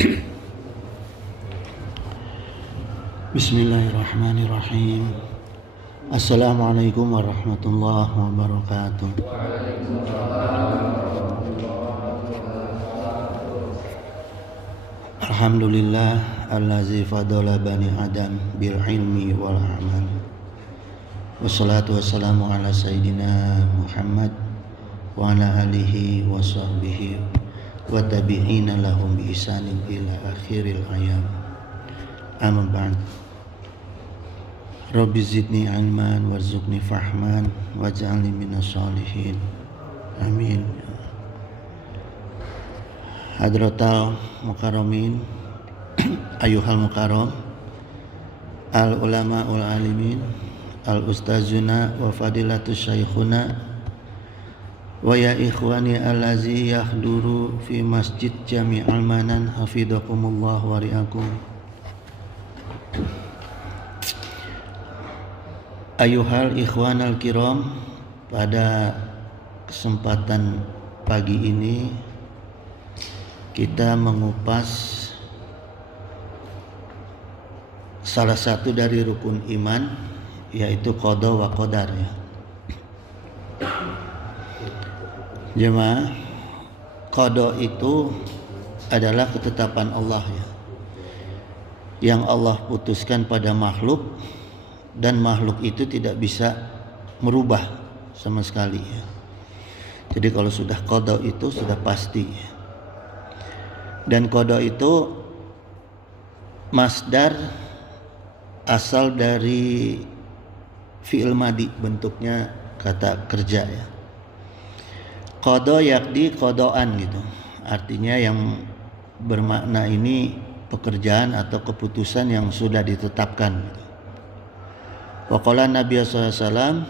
Bismillahirrahmanirrahim. Assalamualaikum warahmatullahi wabarakatuh. Alhamdulillah allazi fadala bani adam bil ilmi wal amal. Wassalatu wassalamu ala sayyidina Muhammad wa ala alihi wa sahbihi wa tabi'ina lahum bi ihsanin ila akhiril ayam. Amma ba'd. Rabbi zidni ilman warzuqni fahman waj'alni minas sholihin. Amin. Hadratal mukarramin ayuhal mukarram al ulama ul alimin al ustazuna wa fadilatus syaikhuna wa ya ikhwani allazi yahduru fi masjid jami'al manan hafizakumullah wa ri'akum. Ayuhal ikhwanal kiram, pada kesempatan pagi ini kita mengupas salah satu dari rukun iman, yaitu qada wa qadar ya. Jemaah, qada itu adalah ketetapan Allah ya, yang Allah putuskan pada makhluk, dan makhluk itu tidak bisa merubah sama sekali ya. Jadi kalau sudah qada itu sudah pasti ya. Dan qada itu masdar asal dari fi'il madi, bentuknya kata kerja ya. Qada yakni qadaan gitu. Artinya yang bermakna ini pekerjaan atau keputusan yang sudah ditetapkan gitu. Wa qala Nabi sallallahu alaihi wasallam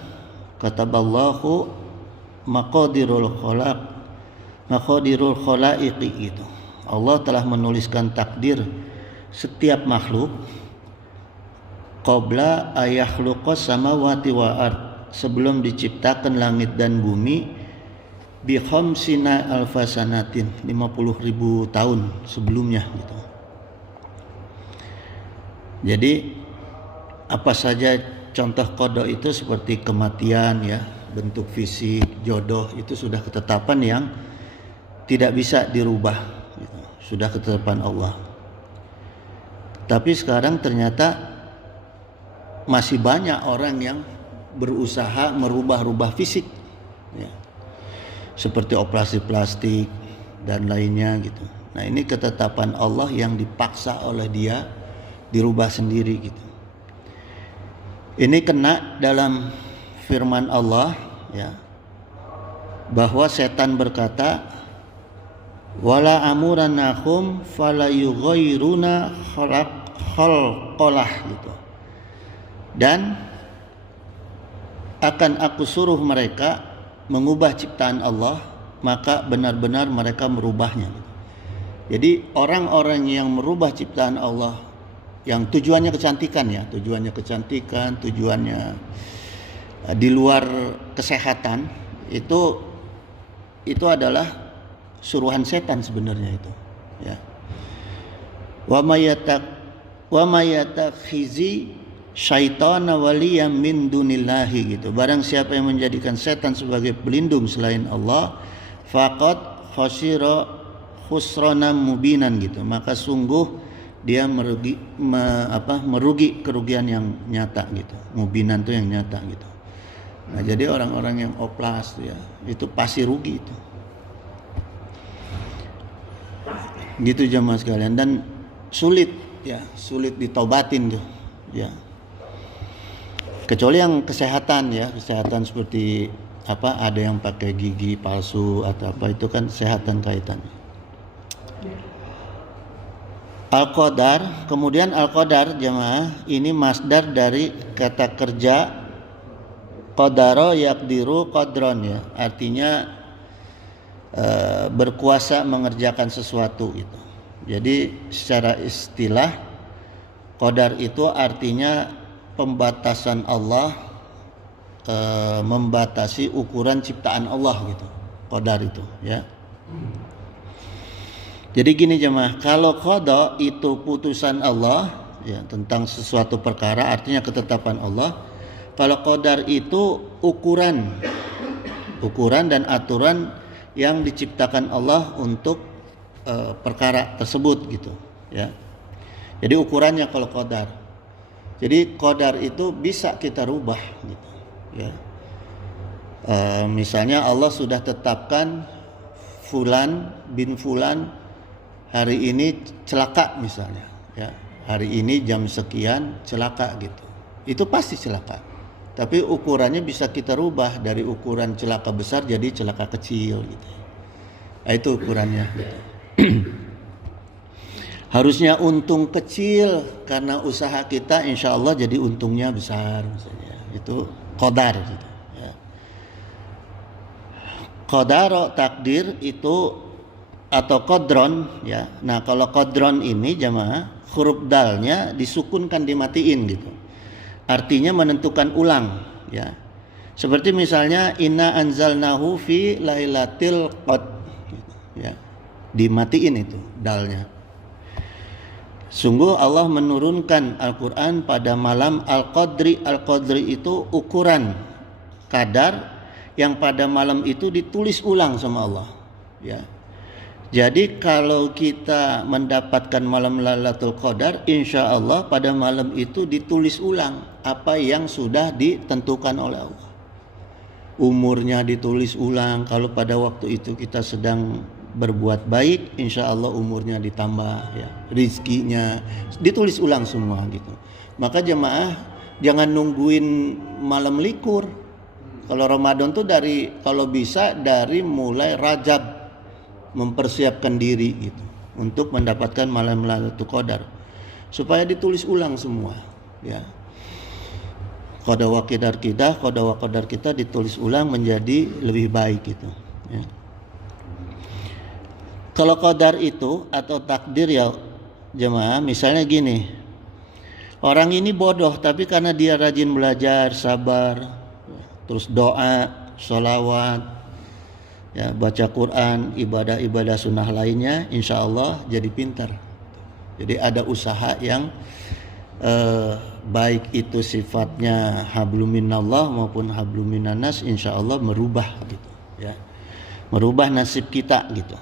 kataballahu maqadirul khalaiqi gitu. Allah telah menuliskan takdir setiap makhluk qabla ayakhluqas samawati wal ard, sebelum diciptakan langit dan bumi, bi khamsina alfasanatin, 50.000 tahun sebelumnya gitu. Jadi apa saja contoh qada itu seperti kematian ya, bentuk fisik, jodoh, itu sudah ketetapan yang tidak bisa dirubah gitu. Sudah ketetapan Allah. Tapi sekarang ternyata masih banyak orang yang berusaha merubah-rubah fisik ya. Seperti operasi plastik dan lainnya gitu. Nah, ini ketetapan Allah yang dipaksa oleh dia dirubah sendiri gitu. Ini kena dalam firman Allah ya, bahwa setan berkata, wala amurannahum fala yughayyiruna khalqalah gitu. Dan akan aku suruh mereka mengubah ciptaan Allah, maka benar-benar mereka merubahnya. Jadi orang-orang yang merubah ciptaan Allah, yang tujuannya kecantikan ya, tujuannya di luar kesehatan, itu adalah suruhan setan sebenarnya itu ya. Wa mayatakhizi syaitana waliyam min dunillahi gitu. Barang siapa yang menjadikan setan sebagai pelindung selain Allah, faqad khasira khusranan mubinan gitu, maka sungguh dia merugi kerugian yang nyata gitu. Mubinan itu yang nyata gitu. Nah, jadi orang-orang yang oplas tuh ya, itu pasti rugi itu. Gitu jemaah sekalian, dan sulit ditobatin tuh ya. Kecuali yang kesehatan ya, kesehatan seperti ada yang pakai gigi palsu atau apa, itu kan kesehatan kaitannya. Al-Qadar, kemudian Al-Qadar jemaah ini masdar dari kata kerja qadara yaqdiru qadron ya, artinya berkuasa mengerjakan sesuatu gitu. Jadi secara istilah qadar itu artinya pembatasan Allah, membatasi ukuran ciptaan Allah gitu. Qadar itu ya. Jadi gini jemaah, kalau qada itu putusan Allah ya tentang sesuatu perkara, artinya ketetapan Allah. Kalau qadar itu ukuran dan aturan yang diciptakan Allah untuk perkara tersebut gitu ya. Jadi ukurannya kalau qadar. Jadi qadar itu bisa kita rubah gitu ya. Misalnya Allah sudah tetapkan fulan bin fulan hari ini celaka misalnya ya. Hari ini jam sekian celaka gitu. Itu pasti celaka. Tapi ukurannya bisa kita rubah dari ukuran celaka besar jadi celaka kecil gitu. Nah, itu ukurannya gitu. Harusnya untung kecil karena usaha kita insya Allah jadi untungnya besar misalnya. Itu qadar gitu ya. Qadar takdir itu atau qadron ya. Nah, kalau qadron ini jamaah huruf dalnya disukunkan dimatiin gitu. Artinya menentukan ulang ya. Seperti misalnya inna anzalnahu fi lailatul qadr gitu, ya. Dimatiin itu dalnya. Sungguh Allah menurunkan Al-Qur'an pada malam Al-Qadri. Al-Qadri itu ukuran kadar yang pada malam itu ditulis ulang sama Allah ya. Jadi kalau kita mendapatkan malam Lailatul Qadar, insya Allah pada malam itu ditulis ulang apa yang sudah ditentukan oleh Allah. Umurnya ditulis ulang. Kalau pada waktu itu kita sedang berbuat baik, insya Allah umurnya ditambah ya. Rizkinya ditulis ulang semua gitu. Maka jemaah jangan nungguin malam likur. Kalau Ramadan tuh kalau bisa dari mulai Rajab mempersiapkan diri gitu untuk mendapatkan malam Lailatul Qadar supaya ditulis ulang semua ya. Qada wa qadar kita ditulis ulang menjadi lebih baik gitu ya. Kalau qadar itu atau takdir ya jemaah, misalnya gini, orang ini bodoh tapi karena dia rajin belajar, sabar, terus doa, sholawat ya, baca Quran, ibadah-ibadah sunnah lainnya, insya Allah jadi pintar. Jadi ada usaha yang baik itu sifatnya hablum minallah maupun hablum minannas, insya Allah merubah gitu ya, merubah nasib kita gitu,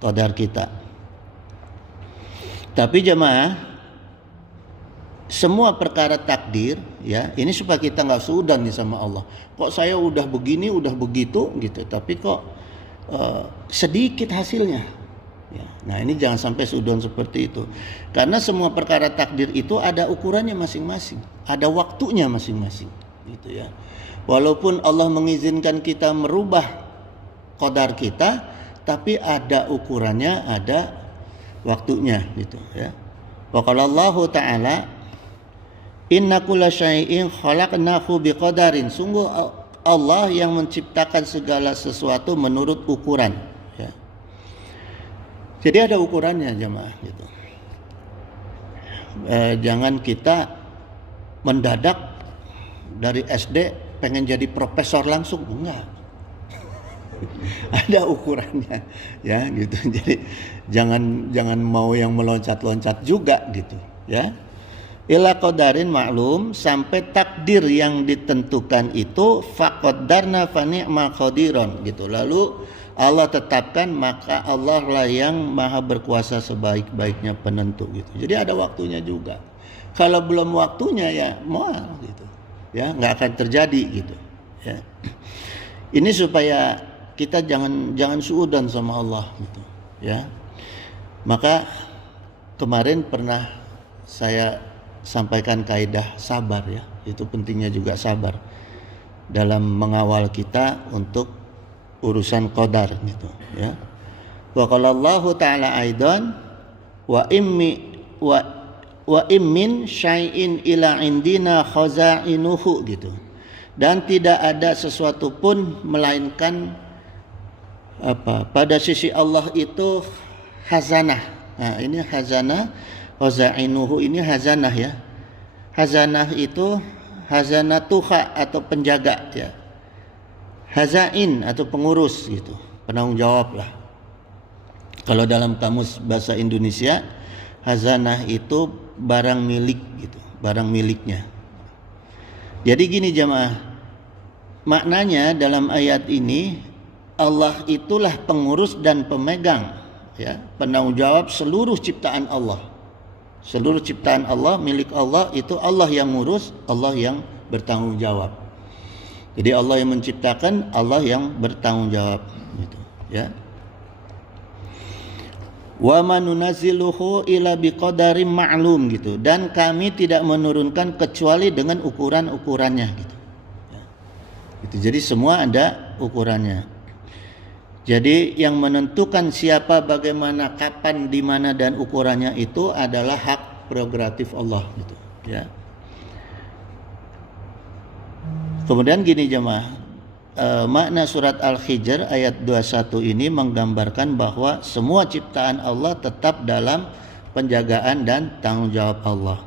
qadar kita. Tapi jemaah, semua perkara takdir ya, ini supaya kita nggak suudzon nih sama Allah. Kok saya udah begini, udah begitu gitu, tapi kok sedikit hasilnya. Ya, nah ini jangan sampai suudzon seperti itu. Karena semua perkara takdir itu ada ukurannya masing-masing, ada waktunya masing-masing, gitu ya. Walaupun Allah mengizinkan kita merubah qadar kita, tapi ada ukurannya, ada waktunya, gitu ya. Wa qala Allahu ta'ala inna kulla syai'in khalaqnahu biqadarin. Sungguh Allah yang menciptakan segala sesuatu menurut ukuran ya. Jadi ada ukurannya jemaah gitu. Jangan kita mendadak dari SD pengen jadi profesor langsung, enggak. Ada ukurannya ya gitu. Jadi jangan mau yang meloncat-loncat juga gitu ya. Ila qadarin maklum, sampai takdir yang ditentukan itu faqaddarna fa ni'mal qadiron gitu. Lalu Allah tetapkan, maka Allah lah yang maha berkuasa sebaik-baiknya penentu gitu. Jadi ada waktunya juga. Kalau belum waktunya ya moal gitu. Ya, enggak akan terjadi gitu ya. Ini supaya kita jangan suudzon sama Allah gitu ya. Maka kemarin pernah saya sampaikan kaidah sabar ya. Itu pentingnya juga sabar dalam mengawal kita untuk urusan qadar gitu ya. Wa qala Allah ta'ala aidan wa immin syai'in ila indina khazainuhu gitu. Dan tidak ada sesuatu pun melainkan pada sisi Allah itu hazanah. Nah, ini hazanah, khazainuhu ini hazanah ya. Hazanah itu hazanatuha atau penjaga ya. Hazain atau pengurus gitu, penanggung jawab lah. Kalau dalam kamus bahasa Indonesia, hazanah itu barang milik gitu, barang miliknya. Jadi gini jamaah, maknanya dalam ayat ini Allah itulah pengurus dan pemegang, ya, penanggung jawab seluruh ciptaan Allah. Seluruh ciptaan Allah milik Allah, itu Allah yang ngurus, Allah yang bertanggung jawab. Jadi Allah yang menciptakan, Allah yang bertanggung jawab gitu, ya. Wa manunazziluhu ila biqadarin ma'lum gitu, dan kami tidak menurunkan kecuali dengan ukuran-ukurannya gitu. Ya. Gitu. Jadi semua ada ukurannya. Jadi yang menentukan siapa, bagaimana, kapan, di mana dan ukurannya itu adalah hak prerogatif Allah gitu, ya. Kemudian gini jemaah, makna surat Al-Hijr ayat 21 ini menggambarkan bahwa semua ciptaan Allah tetap dalam penjagaan dan tanggung jawab Allah.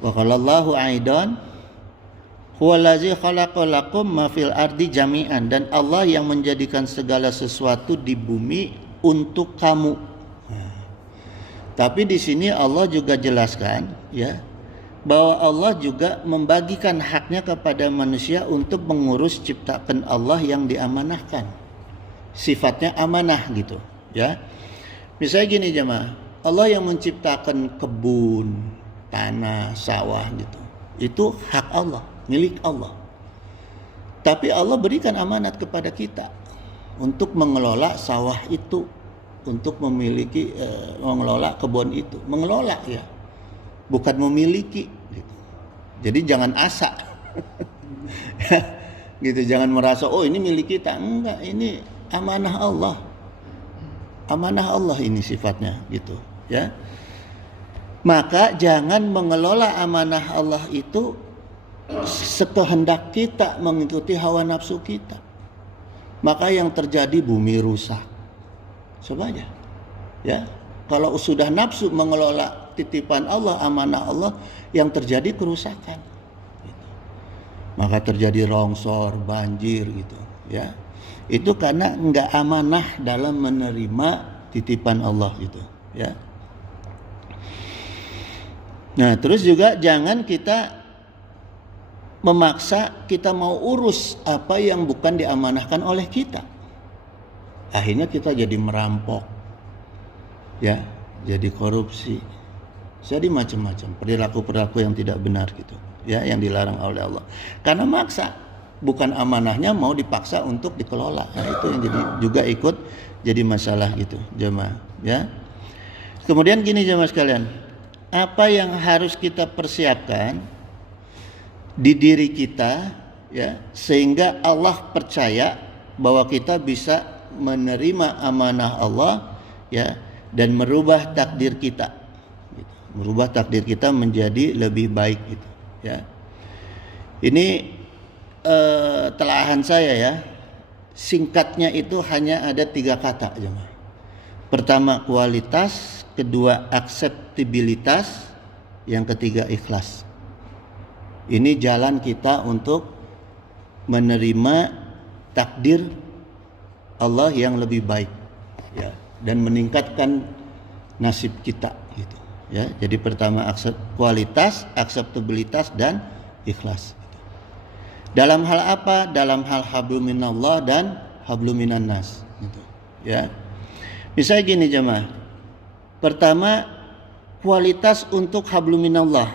Wa qalallahu aidan huwallazi khalaqalakum ma fil ardi jami'an, dan Allah yang menjadikan segala sesuatu di bumi untuk kamu. Tapi di sini Allah juga jelaskan, ya, bahwa Allah juga membagikan haknya kepada manusia untuk mengurus ciptaan Allah yang diamanahkan. Sifatnya amanah gitu, ya. Misalnya gini jemaah, Allah yang menciptakan kebun, tanah, sawah gitu. Itu hak Allah, milik Allah. Tapi Allah berikan amanat kepada kita untuk mengelola sawah itu, untuk memiliki mengelola kebun itu, mengelola ya. Bukan memiliki gitu. Jadi jangan asa. Gitu, jangan merasa oh ini milik kita. Enggak, ini amanah Allah. Amanah Allah ini sifatnya gitu, ya. Maka jangan mengelola amanah Allah itu sekehendak kita, mengikuti hawa nafsu kita. Maka yang terjadi bumi rusak. Coba aja. Ya. Kalau sudah nafsu mengelola titipan Allah, amanah Allah, yang terjadi kerusakan gitu. Maka terjadi longsor, banjir gitu, ya. Itu karena enggak amanah dalam menerima titipan Allah gitu, ya. Nah, terus juga jangan kita memaksa kita mau urus apa yang bukan diamanahkan oleh kita. Akhirnya kita jadi merampok, ya, jadi korupsi, jadi macam-macam perilaku-perilaku yang tidak benar gitu, ya, yang dilarang oleh Allah. Karena maksa, bukan amanahnya mau dipaksa untuk dikelola. Nah, itu yang jadi juga ikut jadi masalah gitu, jemaah, ya. Kemudian gini jemaah sekalian, apa yang harus kita persiapkan di diri kita, ya, sehingga Allah percaya bahwa kita bisa menerima amanah Allah, ya, dan merubah takdir kita, gitu. Merubah takdir kita menjadi lebih baik gitu, ya. Ini telahan saya, ya, singkatnya itu hanya ada 3 kata jemaah. Pertama kualitas, kedua akseptabilitas, yang ketiga ikhlas. Ini jalan kita untuk menerima takdir Allah yang lebih baik, ya, dan meningkatkan nasib kita gitu, ya. Jadi pertama kualitas, akseptabilitas, dan ikhlas. Dalam hal apa? Dalam hal hablum minallah dan hablum minan nas gitu, ya. Misalnya gini jemaah. Pertama kualitas untuk hablum minallah.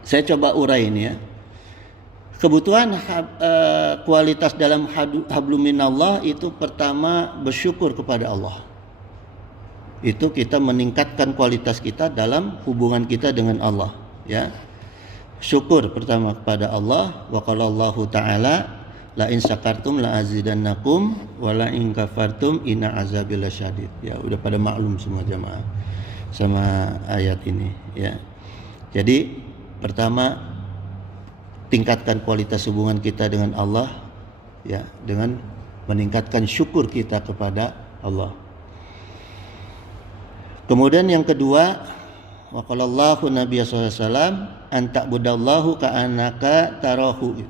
Saya coba urai ini, ya. Kebutuhan kualitas dalam hablum minallah itu pertama bersyukur kepada Allah. Itu kita meningkatkan kualitas kita dalam hubungan kita dengan Allah, ya. Syukur pertama kepada Allah. Wa qala Allahu ta'ala la in syakartum la azidannakum wa la in kafartum inna azabi lasyadid. Ya, udah pada maklum semua jamaah sama ayat ini, ya. Jadi pertama tingkatkan kualitas hubungan kita dengan Allah, ya, dengan meningkatkan syukur kita kepada Allah. Kemudian yang kedua, wa qala Allahu Nabi sallallahu alaihi wasallam an ta'budallahu ka'annaka tarahu.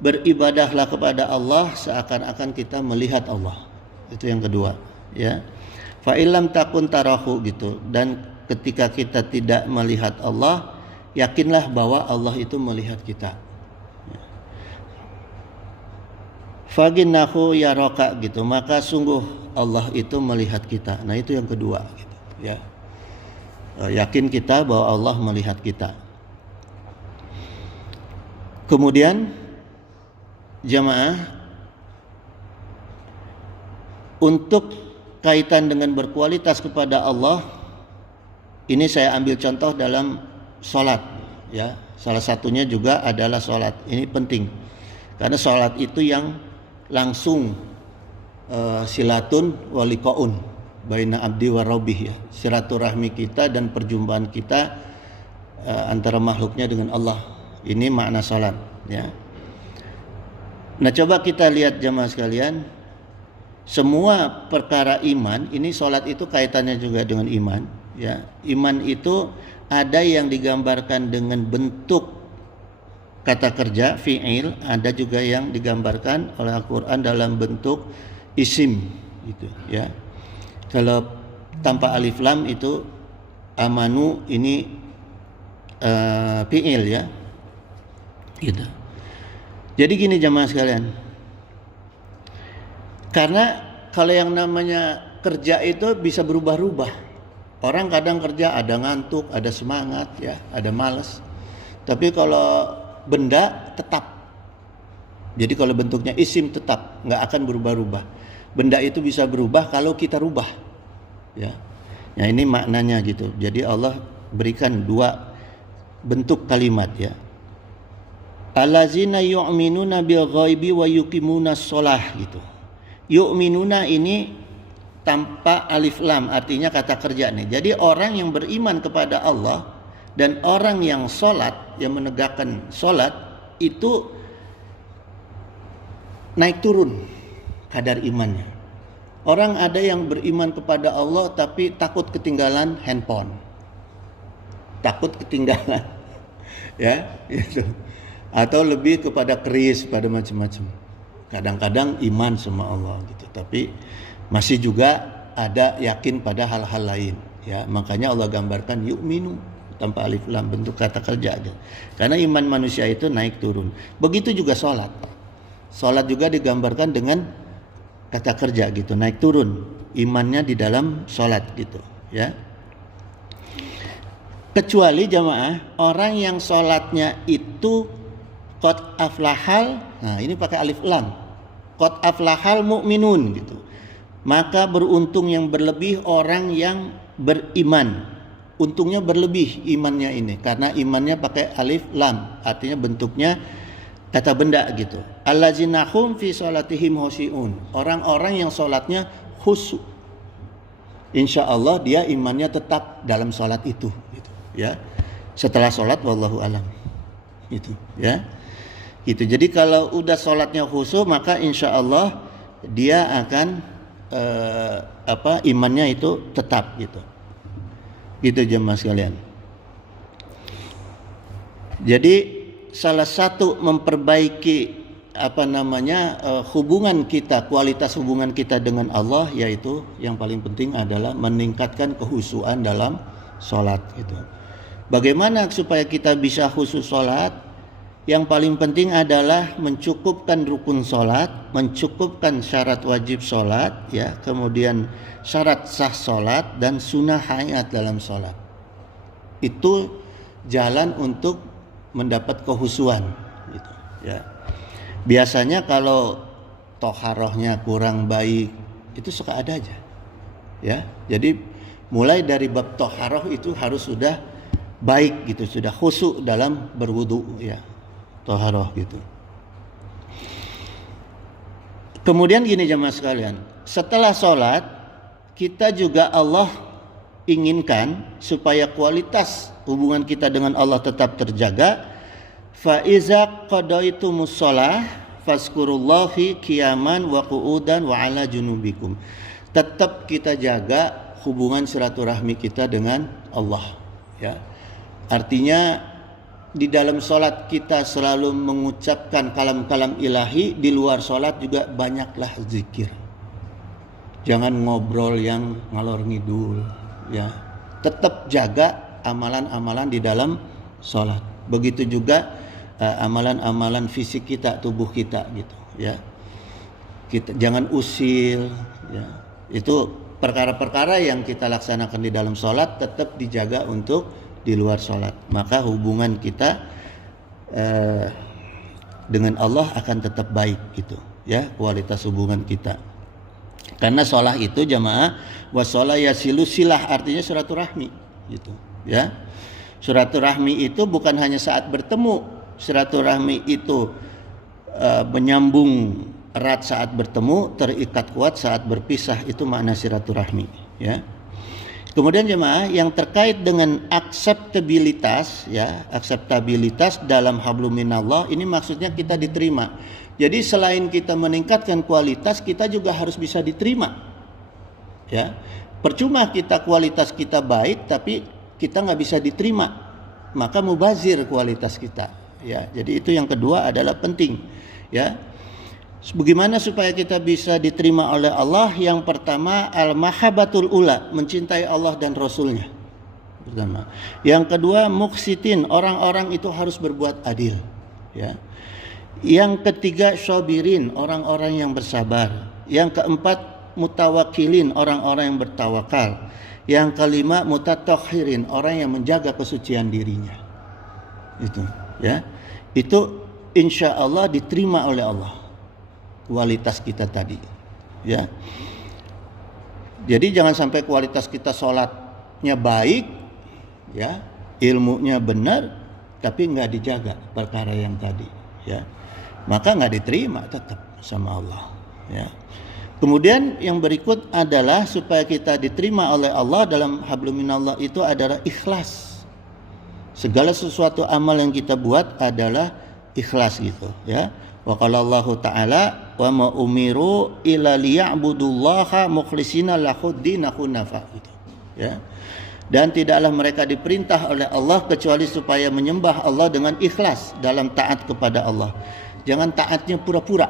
Beribadahlah kepada Allah seakan-akan kita melihat Allah. Itu yang kedua, ya. Fa illam takun tarahu gitu. Dan ketika kita tidak melihat Allah, yakinlah bahwa Allah itu melihat kita. Faginnahu yaraka gitu, maka sungguh Allah itu melihat kita. Nah itu yang kedua gitu, ya. Yakin kita bahwa Allah melihat kita. Kemudian jamaah, untuk kaitan dengan berkualitas kepada Allah, ini saya ambil contoh dalam sholat, ya. Salah satunya juga adalah sholat. Ini penting karena sholat itu yang langsung silatun walikaun baina abdi wa rabbih, ya. Silaturahmi kita dan perjumpaan kita antara makhluknya dengan Allah. Ini makna salat, ya. Nah, coba kita lihat jamaah sekalian, semua perkara iman, ini salat itu kaitannya juga dengan iman, ya. Iman itu ada yang digambarkan dengan bentuk kata kerja fi'il, ada juga yang digambarkan oleh Al-Qur'an dalam bentuk isim gitu, ya. Kalau tanpa alif lam itu amanu, ini fi'il, ya. Gitu. Jadi gini jamaah sekalian. Karena kalau yang namanya kerja itu bisa berubah-ubah. Orang kadang kerja ada ngantuk, ada semangat, ya, ada malas. Tapi kalau benda tetap. Jadi kalau bentuknya isim tetap, nggak akan berubah-ubah. Benda itu bisa berubah kalau kita rubah, ya. Nah ini maknanya gitu. Jadi Allah berikan dua bentuk kalimat, ya. Allazina yu'minuna bil ghaibi wa yuqimuna shalah gitu. Yu'minuna ini tanpa alif lam, artinya kata kerja nih. Jadi orang yang beriman kepada Allah dan orang yang sholat, yang menegakkan sholat, itu naik turun kadar imannya. Orang ada yang beriman kepada Allah tapi takut ketinggalan handphone, takut ketinggalan, ya, gitu. Atau lebih kepada keris, pada macam-macam. Kadang-kadang iman sama Allah gitu, tapi masih juga ada yakin pada hal-hal lain, ya. Makanya Allah gambarkan yu'minu tanpa alif lam, bentuk kata kerja aja. Karena iman manusia itu naik turun. Begitu juga sholat. Sholat juga digambarkan dengan kata kerja gitu, naik turun imannya di dalam sholat gitu, ya. Kecuali jamaah orang yang sholatnya itu qad aflahal, nah ini pakai alif lam, qad aflahal mu'minun gitu. Maka beruntung yang berlebih orang yang beriman. Untungnya berlebih imannya ini karena imannya pakai alif lam, artinya bentuknya kata benda gitu. Allazina hum fi salatihim khushi'un. Orang-orang yang salatnya khusyuk. Insyaallah dia imannya tetap dalam salat itu gitu, ya. Setelah salat wallahu alam. Gitu, ya. Gitu. Jadi kalau udah salatnya khusyuk maka insyaallah dia akan imannya itu tetap gitu. Gitu jemaah sekalian. Jadi salah satu memperbaiki hubungan kita, kualitas hubungan kita dengan Allah, yaitu yang paling penting adalah meningkatkan khusyukan dalam sholat gitu. Bagaimana supaya kita bisa khusyuk sholat? Yang paling penting adalah mencukupkan rukun sholat, mencukupkan syarat wajib sholat, ya, kemudian syarat sah sholat dan sunnah hayat dalam sholat. Itu jalan untuk mendapat kehusuan gitu, ya. Biasanya kalau toharohnya kurang baik itu suka ada aja, ya. Jadi mulai dari bab toharoh itu harus sudah baik gitu, sudah khusyuk dalam berwudu, ya, toharoh gitu. Kemudian gini jemaah sekalian, setelah sholat kita juga Allah inginkan supaya kualitas hubungan kita dengan Allah tetap terjaga. Fa iza qadaitumus shalah fazkurullaha fi qiyaman wa qu'udan wa ala junubikum. Tetap kita jaga hubungan silaturahmi kita dengan Allah, ya. Artinya di dalam sholat kita selalu mengucapkan kalam-kalam ilahi, di luar sholat juga banyaklah zikir. Jangan ngobrol yang ngalor ngidul, ya. Tetap jaga amalan-amalan di dalam sholat. Begitu juga amalan-amalan fisik kita, tubuh kita gitu, ya. Kita jangan usil, ya. Itu perkara-perkara yang kita laksanakan di dalam sholat tetap dijaga untuk di luar sholat. Maka hubungan kita dengan Allah akan tetap baik gitu, ya, kualitas hubungan kita. Karena sholat itu jamaah wasolah yasilu silah, artinya silaturahmi gitu, ya. Silaturahmi itu bukan hanya saat bertemu, silaturahmi itu menyambung erat saat bertemu, terikat kuat saat berpisah, itu makna silaturahmi, ya. Kemudian jemaah yang terkait dengan akseptabilitas, ya, akseptabilitas dalam hablum minallah, ini maksudnya kita diterima. Jadi selain kita meningkatkan kualitas, kita juga harus bisa diterima, ya. Percuma kita kualitas kita baik tapi kita nggak bisa diterima, maka mubazir kualitas kita, ya. Jadi itu yang kedua adalah penting, ya. Bagaimana supaya kita bisa diterima oleh Allah? Yang pertama al-mahabbatul ula, mencintai Allah dan Rasulnya. Pertama. Yang kedua muqsitin, orang-orang itu harus berbuat adil, ya. Yang ketiga sabirin, orang-orang yang bersabar. Yang keempat mutawakkilin, orang-orang yang bertawakal. Yang kelima mutatahhirin, orang yang menjaga kesucian dirinya. Itu, ya. Itu insya Allah diterima oleh Allah. Kualitas kita tadi, ya. Jadi jangan sampai kualitas kita sholatnya baik, ya, ilmunya benar, tapi nggak dijaga perkara yang tadi, ya, maka nggak diterima tetap sama Allah, ya. Kemudian yang berikut adalah supaya kita diterima oleh Allah dalam hablum minallah itu adalah ikhlas. Segala sesuatu amal yang kita buat adalah ikhlas gitu, ya. Wa qala Allah Ta'ala wa ma umiru illa liya'budullaha mukhlishina lahuddin hunafa gitu, ya. Dan tidaklah mereka diperintah oleh Allah kecuali supaya menyembah Allah dengan ikhlas dalam taat kepada Allah. Jangan taatnya pura-pura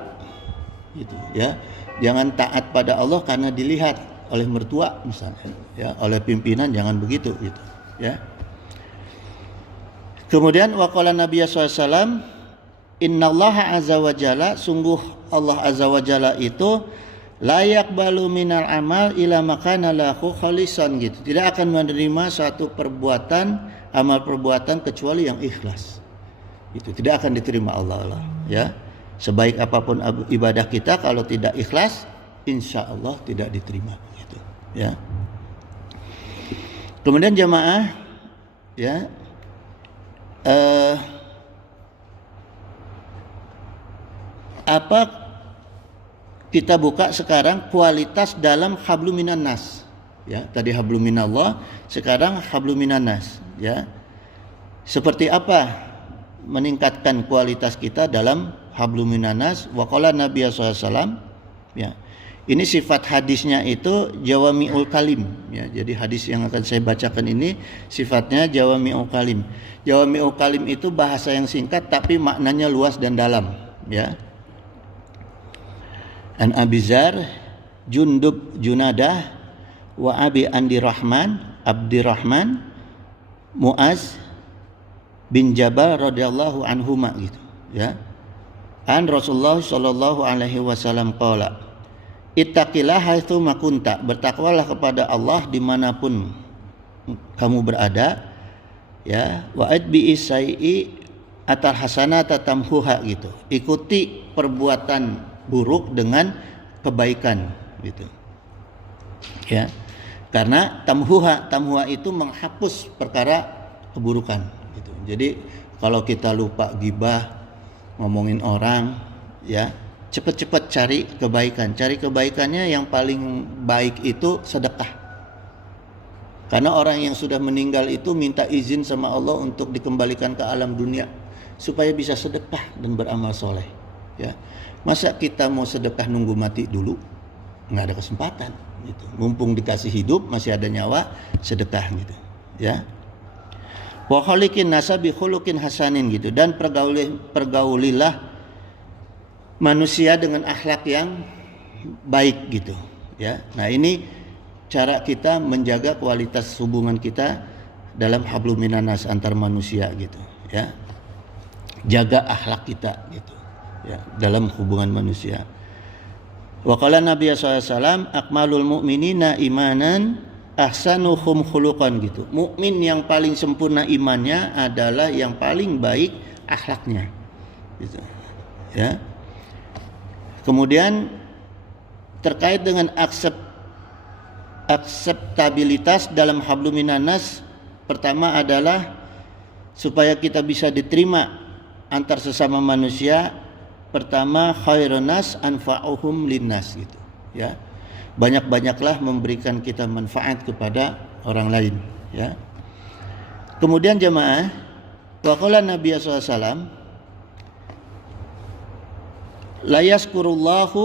gitu, ya. Jangan taat pada Allah karena dilihat oleh mertua misalnya, ya, oleh pimpinan, jangan begitu gitu, ya. Kemudian wa qala Nabi sallallahu alaihi wasallam innallaha azza wa jalla, sungguh Allah azza wa jalla itu la yaqbalu minal amal ila makana lahu khalisan gitu. Tidak akan menerima satu perbuatan, amal perbuatan kecuali yang ikhlas. Itu tidak akan diterima Allah, ya. Sebaik apapun ibadah kita kalau tidak ikhlas, insya Allah tidak diterima gitu, ya. Kemudian jamaah, ya, apa kita buka sekarang kualitas dalam hablum minan nas, ya. Tadi hablum minallah, sekarang hablum minan nas, ya. Seperti apa meningkatkan kualitas kita dalam hablum minan nas? Wa qala Nabi sallallahu alaihi wasallam, ya. Ini sifat hadisnya itu jawami'ul kalim, ya. Jadi hadis yang akan saya bacakan ini sifatnya jawami'ul kalim. Jawami'ul kalim itu bahasa yang singkat tapi maknanya luas dan dalam, ya. An Abizar Jundub Junadah wa Abi Abdirrahman Muaz bin Jabal radhiyallahu anhuma gitu, ya. An Rasulullah sallallahu alaihi wasallam qala ittaqillah haitsu ma kunta, bertakwalah kepada Allah dimanapun kamu berada, ya. Wa atbi isai'i atal hasanata tamhuha gitu, ikuti perbuatan buruk dengan kebaikan gitu, ya. Karena tamhuha itu menghapus perkara keburukan gitu. Jadi kalau kita lupa gibah, ngomongin orang, ya, cepat-cepat cari kebaikan. Cari kebaikannya yang paling baik itu sedekah. Karena orang yang sudah meninggal itu minta izin sama Allah untuk dikembalikan ke alam dunia supaya bisa sedekah dan beramal soleh, ya. Masa kita mau sedekah nunggu mati dulu? Nggak ada kesempatan gitu. Mumpung dikasih hidup, masih ada nyawa, sedekah gitu, ya. Wa khaliqin nasa bi khuluqin hasanin gitu, dan pergaulilah manusia dengan akhlak yang baik gitu, ya. Nah, ini cara kita menjaga kualitas hubungan kita dalam hablum minanas antar manusia gitu, ya. Jaga akhlak kita gitu, ya, dalam hubungan manusia. Wa qala Nabi sallallahu alaihi wasallam akmalul mu'minina imanan ahsanuhum khuluqan gitu. Mukmin yang paling sempurna imannya adalah yang paling baik akhlaknya. Gitu. Ya. Kemudian terkait dengan akseptabilitas dalam hablum minanas, pertama adalah supaya kita bisa diterima antar sesama manusia, pertama khairun nas anfa'uhum linnas gitu, ya. Banyak-banyaklah memberikan kita manfaat kepada orang lain, ya. Kemudian jemaah, wa qala Nabi sallallahu alaihi wasallam la yaskurullahu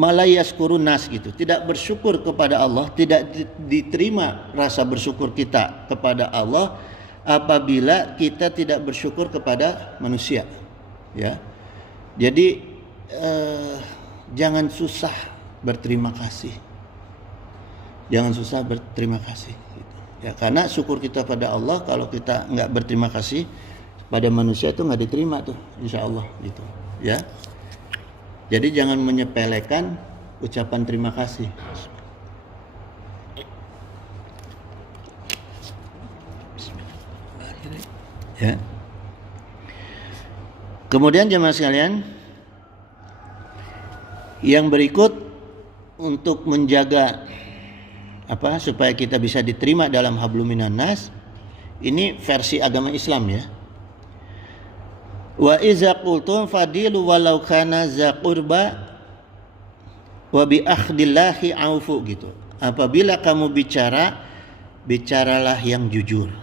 ma la yaskurun nas gitu. Tidak bersyukur kepada Allah, tidak diterima rasa bersyukur kita kepada Allah apabila kita tidak bersyukur kepada manusia, ya. Jadi jangan susah berterima kasih, jangan susah berterima kasih gitu. Ya, karena syukur kita pada Allah, kalau kita nggak berterima kasih pada manusia itu nggak diterima tuh, insya Allah gitu, ya. Jadi jangan menyepelekan ucapan terima kasih. Ya. Kemudian jemaah sekalian, yang berikut untuk menjaga supaya kita bisa diterima dalam hablum minanas, ini versi agama Islam, ya. Wa iza qultum fadilu walau kana za qurba wa bi akhdillahi aufu gitu. Apabila kamu bicara, bicaralah yang jujur,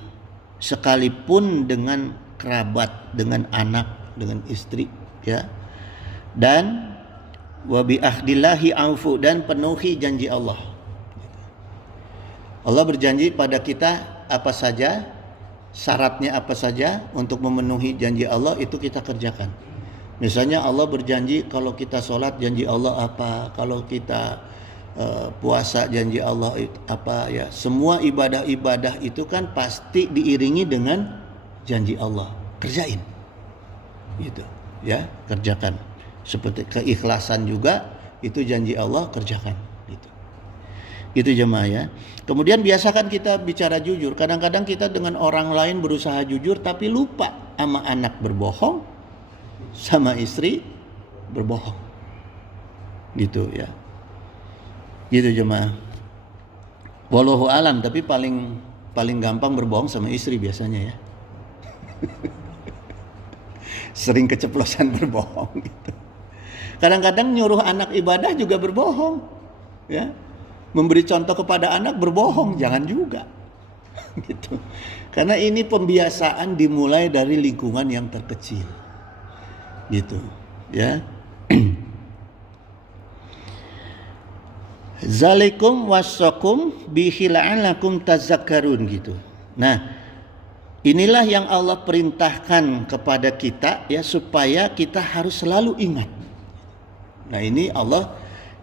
sekalipun dengan kerabat, dengan anak, dengan istri, ya. Dan wa bi ahdillahi aufu, dan penuhi janji Allah. Allah berjanji pada kita apa saja, syaratnya apa saja untuk memenuhi janji Allah itu kita kerjakan. Misalnya Allah berjanji kalau kita sholat janji Allah apa, kalau kita puasa janji Allah itu apa, ya. Semua ibadah-ibadah itu kan pasti diiringi dengan janji Allah. Kerjain. Gitu, ya, kerjakan. Seperti keikhlasan juga itu janji Allah, kerjakan gitu. Gitu jemaah, ya. Kemudian biasakan kita bicara jujur. Kadang-kadang kita dengan orang lain berusaha jujur tapi lupa, sama anak berbohong, sama istri berbohong. Gitu, ya. Gitu jemaah. Wallahu alam, tapi paling gampang berbohong sama istri biasanya, ya. Sering keceplosan berbohong gitu. Kadang-kadang nyuruh anak ibadah juga berbohong, ya. Memberi contoh kepada anak berbohong, jangan juga. Gitu. Karena ini pembiasaan dimulai dari lingkungan yang terkecil. Gitu, ya. Zalikum wasakum bihi la'alakum tazakkarun gitu. Nah, inilah yang Allah perintahkan kepada kita, ya, supaya kita harus selalu ingat. Nah, ini Allah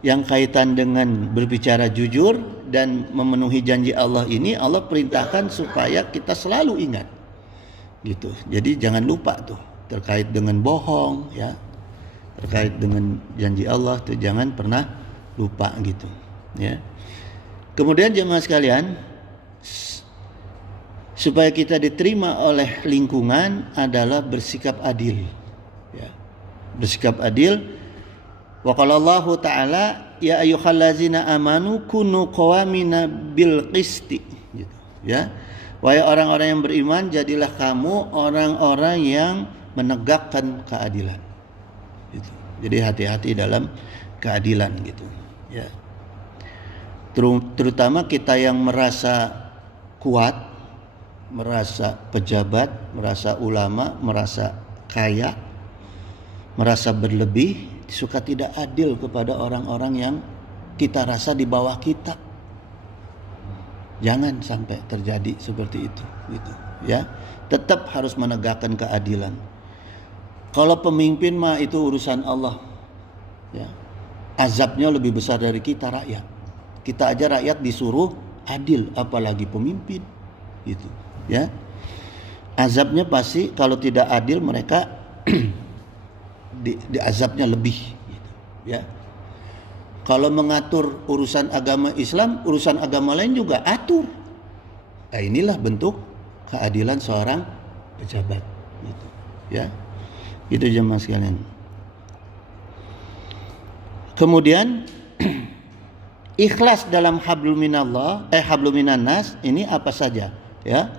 yang kaitan dengan berbicara jujur dan memenuhi janji Allah ini, Allah perintahkan supaya kita selalu ingat. Gitu. Jadi jangan lupa tuh terkait dengan bohong, ya. Terkait dengan janji Allah tuh jangan pernah lupa gitu, ya. Kemudian jemaah sekalian, supaya kita diterima oleh lingkungan adalah bersikap adil, ya. Bersikap adil. Wa qala Allah Ta'ala ya ayyuhallazina amanu kunu qawamina bil qisti gitu, ya. Wahai orang-orang yang beriman, jadilah kamu orang-orang yang menegakkan keadilan gitu. Jadi hati-hati dalam keadilan gitu, ya. Terutama kita yang merasa kuat, merasa pejabat, merasa ulama, merasa kaya, merasa berlebih, suka tidak adil kepada orang-orang yang kita rasa di bawah kita. Jangan sampai terjadi seperti itu gitu, ya. Tetap harus menegakkan keadilan. Kalau pemimpin mah itu urusan Allah, ya. azabnya lebih besar dari kita rakyat. Kita aja rakyat disuruh adil, apalagi pemimpin, gitu. Ya, azabnya pasti kalau tidak adil mereka di azabnya lebih, gitu. Ya, kalau mengatur urusan agama Islam, urusan agama lain juga atur. Nah, inilah bentuk keadilan seorang pejabat, gitu. Ya, itu jemaah sekalian. Kemudian ikhlas dalam hablum minan nas ini apa saja, ya.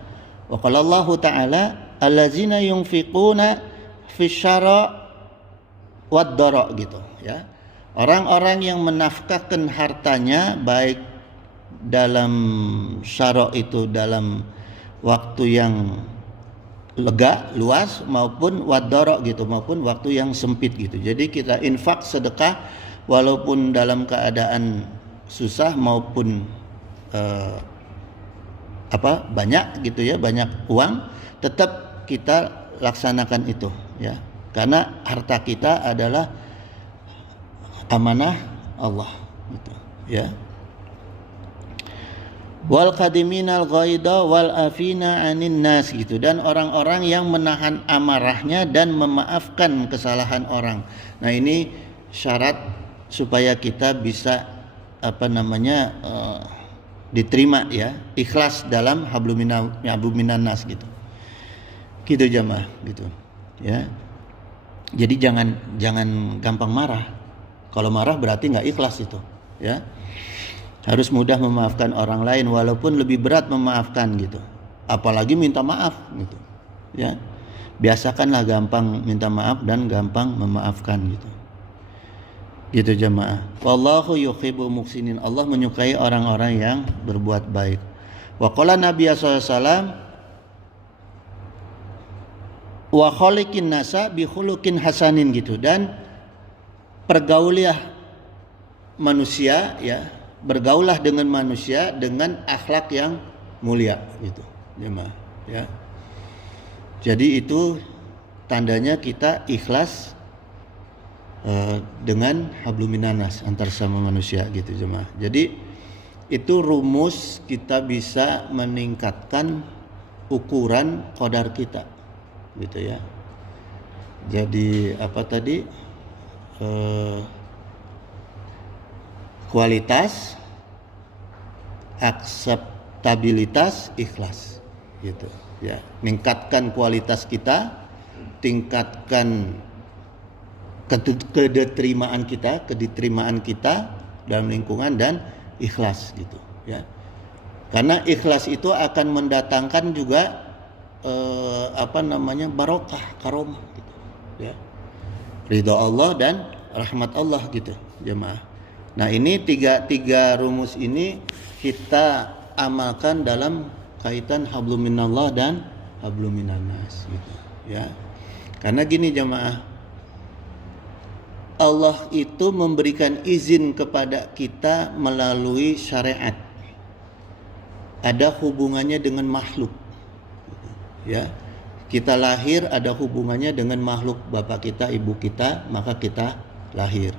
Wa qala Allah taala allazina yunfiquna fisyara wad dara, gitu, ya. Orang-orang yang menafkahkan hartanya baik dalam syara itu dalam waktu yang lega, luas, maupun wad dara, gitu, maupun waktu yang sempit, gitu. Jadi kita infak sedekah walaupun dalam keadaan susah maupun banyak, gitu ya, banyak uang, tetap kita laksanakan itu, ya, karena harta kita adalah amanah Allah, gitu, ya. Wal qadiminal ghaida wal afina 'anin nas, gitu, dan orang-orang yang menahan amarahnya dan memaafkan kesalahan orang. Nah, ini syarat supaya kita bisa diterima, ya, ikhlas dalam hablum minan nas, gitu. Gitu jamaah, gitu, ya. Jadi jangan gampang marah. Kalau marah berarti nggak ikhlas itu, ya. Harus mudah memaafkan orang lain walaupun lebih berat memaafkan, gitu. Apalagi minta maaf, gitu, ya. Biasakanlah gampang minta maaf dan gampang memaafkan, gitu. Gitu jamaah. Wallahu yuhibbu muhsinin. Allah menyukai orang-orang yang berbuat baik. Wa qala Nabi sallallahu alaihi wasallam wa khaliqin nasa bi khuluqin hasanin, gitu, dan pergaulilah manusia, ya, bergaulah dengan manusia dengan akhlak yang mulia, gitu, jemaah, ya. Jadi itu tandanya kita ikhlas dengan hablum minan nas, antar sama manusia, gitu jemaah. Jadi itu rumus kita bisa meningkatkan ukuran qadar kita, gitu, ya. Jadi kualitas, akseptabilitas, ikhlas, gitu, ya. Meningkatkan kualitas kita, tingkatkan kediterima kita dalam lingkungan, dan ikhlas, gitu, ya. Karena ikhlas itu akan mendatangkan juga barokah, karomah, gitu, ya. Ridha Allah dan rahmat Allah, gitu, jemaah. Nah, ini tiga rumus ini kita amalkan dalam kaitan hablum minallah dan hablum minan nas, gitu, ya. Karena gini jemaah, Allah itu memberikan izin kepada kita melalui syariat. Ada hubungannya dengan makhluk, ya. Kita lahir ada hubungannya dengan makhluk, bapak kita, ibu kita, maka kita lahir.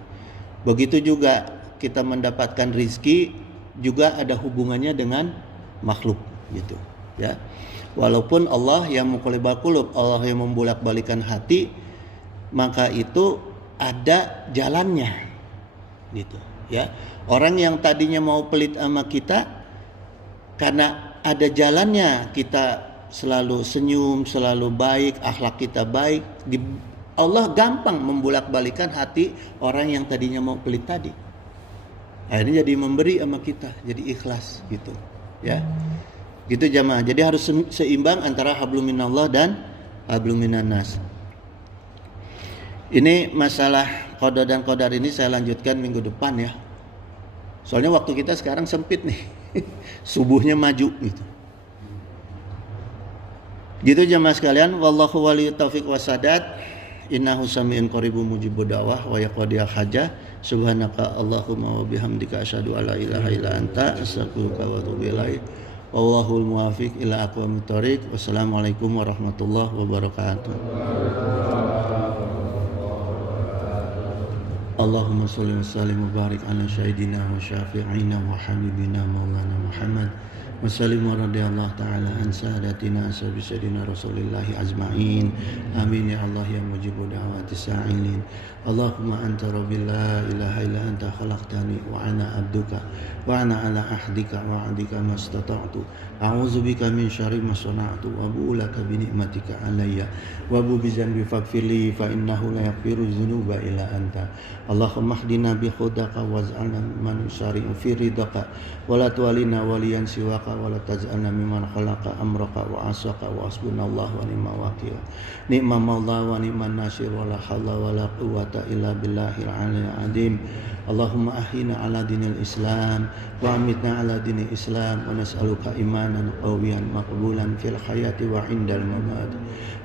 Begitu juga kita mendapatkan rizki juga ada hubungannya dengan makhluk, gitu, ya. Walaupun Allah yang muqallibal qulub, Allah yang membolak-balikan hati, maka itu ada jalannya, gitu, ya. Orang yang tadinya mau pelit sama kita, karena ada jalannya, kita selalu senyum, selalu baik, akhlak kita baik, Allah gampang membolak-balikan hati orang yang tadinya mau pelit tadi. Akhirnya jadi memberi sama kita, jadi ikhlas, gitu, ya. Gitu jamaah. Jadi harus seimbang antara hablum minallah dan hablum minan nas. Ini masalah qada dan qadar ini saya lanjutkan minggu depan, ya. Soalnya waktu kita sekarang sempit nih. Subuhnya maju, gitu. Gitu jamaah sekalian, wallahu waliyut taufiq wasadat. Innahu sami'un qaribun mujibud da'wah wa yaqdiya hajah. Subhanaka Allahumma wa bihamdika asyhadu an la ilaha illa anta astaghfiruka wa atubu ilaik. Wallahul muwaffiq ila aqwamit thoriq. Wassalamualaikum warahmatullahi wabarakatuh. Allahumma salli wa sallim wa barik ala sayyidina wa syafi'ina wa habibina maulana Muhammad wa sallim wa radiyallahu ta'ala an sadatina ashabi sayyidina rasulillahi ajma'in. Amin ya Allah ya mujibu da'wati sa'ilin. Allahumma anta rabbi la ilaha illa anta khalaqtani wa ana abduka wa ana ala ahdika wa ahdika mastata'tu a'udzu bika min syarri ma sana'tu wa abu'u laka bi ni'matika alayya wa abu'u bi dzanbi faghfirli fa innahu la yaghfiru dzunuba illa anta. Allahumma hdina bi hudaka waj'alna mimman yusari'u fi ridaka wa la tuwalina waliyan siwaka wa la taj'alna mimman khalaqa amraka wa asaka wa hasbunallahu wa ni'mal wakil. Ni'mal maula wa ni'man nasir wa la haula wa la quwwata illa billahil aliyyil azim. Allahumma ahyina ala dinil Islam wa amitna ala dinil Islam wa nas'aluka imanan qawiyan maqbulan fil hayati wa indal mamat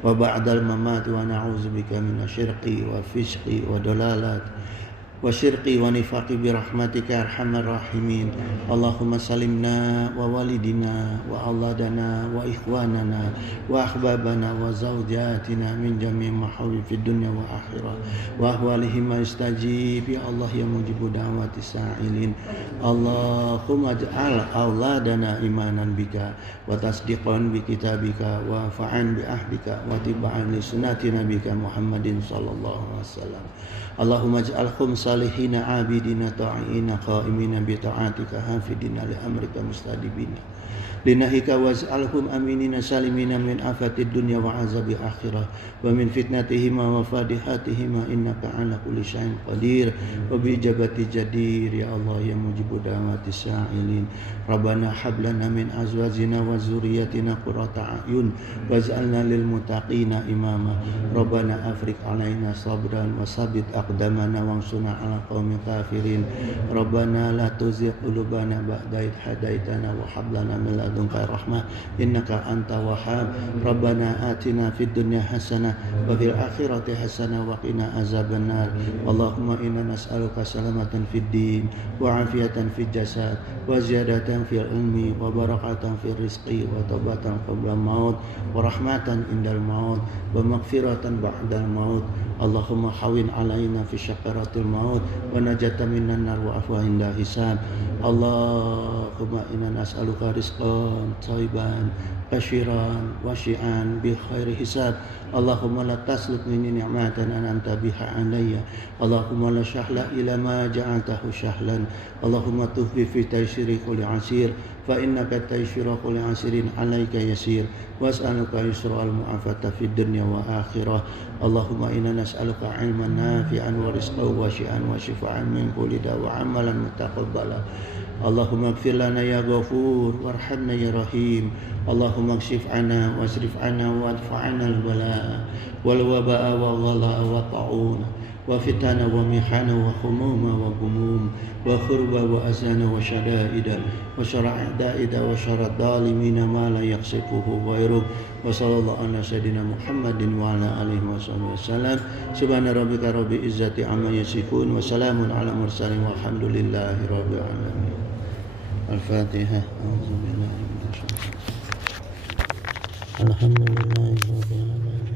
wa ba'dal mamat wa na'udzubika minasyirki wa fisqi wa dalalat wa syirqi wa nifaqi bi rahmatika ya arhamar rahimin. Allahumma salimna wa walidina wa auladana wa ikhwanana wa ahbabana wa zawjatina min jami' mahawi fid dunya wa akhirah wa ahwalihim istajib ya Allah ya mujibu da'wati sa'ilin. Allahumma ij'al auladana imanan bika wa tasdiqan bi kitabika wa fa'an bi ahdika wa tiba'an li sunnati nabika Muhammadin sallallahu alaihi wasallam. Allahumma ij'alhum salihina abidina ta'ina qa'imina bi ta'atika hafidina li amrika mustadibina linahika waj'alhum aminina salimina min afatid dunya wa azabi akhirah wa min fitnatihima wa fadihatihima innaka ala kulli syai'in qadir wa bi ijabati jadir ya Allah ya mujibu da'wati sa'ilin. Rabbana hab lana min azwajina wa dzurriyyatina qurrata a'yun waj'alna lil muttaqina imama. Rabbana afriq alaina sabran wa sabbit aqdamana wansurna ala qaumil kafirin. Rabbana la tuzigh qulubana ba'da idh hadaitana wa hab lana min ladunka rahmah innaka anta wahhab. Rabbana atina fid dunya hasanah wa fil akhirati hasanah wa qina azabannar. Allahumma inna nas'aluka salamatan fid din wa afiyatan fid jasad wa ziyadatan fil ilmi wa barakatan fil rizqi wa taubatan qabla maut wa rahmatan indal maut wa maghfiratan ba'dal maut. Allahumma hawin alaina fi syakaratil maut wa najatan minan nar wa afwa inda hisab. Allahumma inna nas'aluka rizqan thayyiban basyiran wasyi'an bi khairi hisab. Allahumma la tasluk minni ni'matan an'amta biha alayya. Allahumma la syahla ila ma ja'altahu syahlan. Allahumma tuhfi fi taysiri kulli asir fa innaka taysyira kulli asirin alayka yasir was'aluka yusra al mu'afata fid dunya wa akhirah. Allahumma inna nas'aluka ilman nafi'an wa rizqan wasyi'an wa shifaan min kulli da' wa amalan mutaqabbala. Allahumma ighfir lana ya ghafur warhamna ya rahim. Allahumma kshif 'anna wasrif 'anna wadfa' 'anna al-balaa wal wabaa wa ghalaa wa ta'una wa fitana wa mihana wa khumuma wa gumum wa khurba wa azana wa syada'ida wa syara'da'ida wa syarat dalimina ma la yaksifuhu ghairuk. Wa sallallahu ala sayyidina Muhammadin wa ala alihi wa sallam. Subhana rabbika rabbil izzati amma yasifun wa salamun ala mursalin walhamdulillahi rabbil alamin. Al-Fatihah. Alhamdulillahi rabbil alamin.